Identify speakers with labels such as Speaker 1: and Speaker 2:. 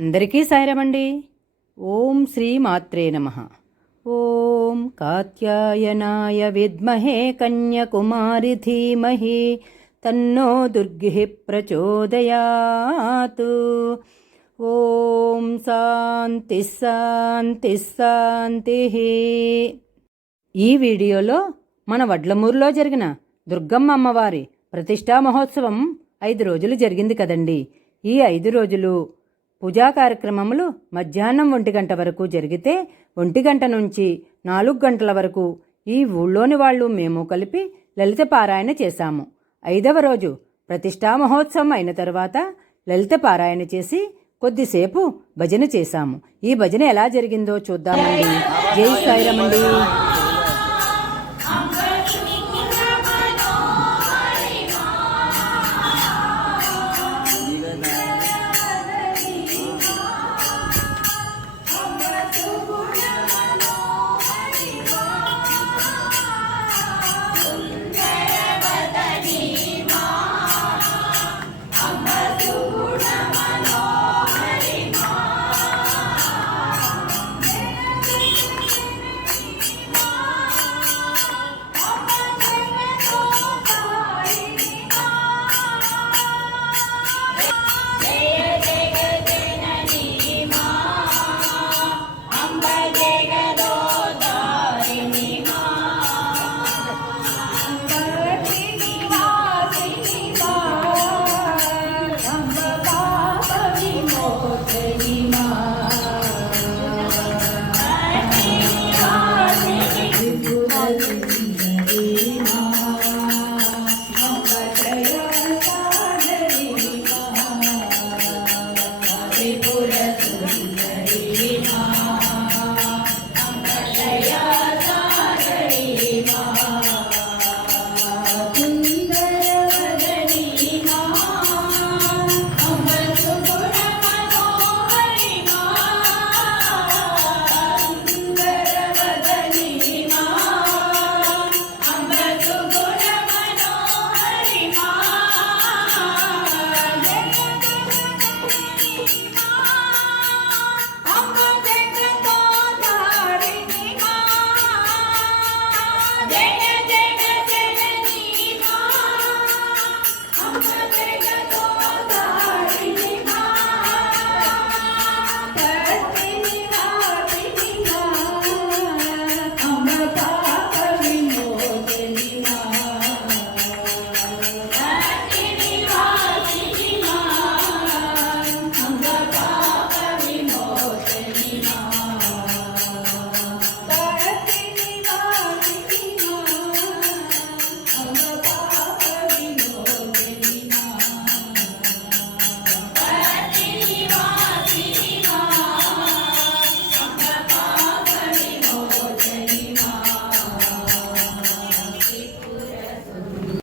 Speaker 1: అందరికీ సాయిరమండి. ఓం శ్రీ మాత్రే నమ. ఓం కాత్యాయనాయ విద్మహే కన్యకుమారి ధీమహి. తన్నో దుర్గి ప్రచోదయాత్. ఓం శాంతి శాంతి శాంతి. ఈ వీడియోలో మన వడ్లమూరులో జరిగిన దుర్గమ్మ అమ్మవారి ప్రతిష్టా మహోత్సవం ఐదు రోజులు జరిగింది కదండి. ఈ ఐదు రోజులు పూజా కార్యక్రమములు మధ్యాహ్నం ఒంటి గంట వరకు జరిగితే ఒంటి గంట నుంచి నాలుగు గంటల వరకు ఈ ఊళ్ళోని వాళ్ళు మేము కలిపి లలిత పారాయణ చేశాము. ఐదవ రోజు ప్రతిష్టా మహోత్సవం అయిన తర్వాత లలిత పారాయణ చేసి కొద్దిసేపు భజన చేశాము. ఈ భజన ఎలా జరిగిందో చూద్దామండి. జై సాయిరమండి.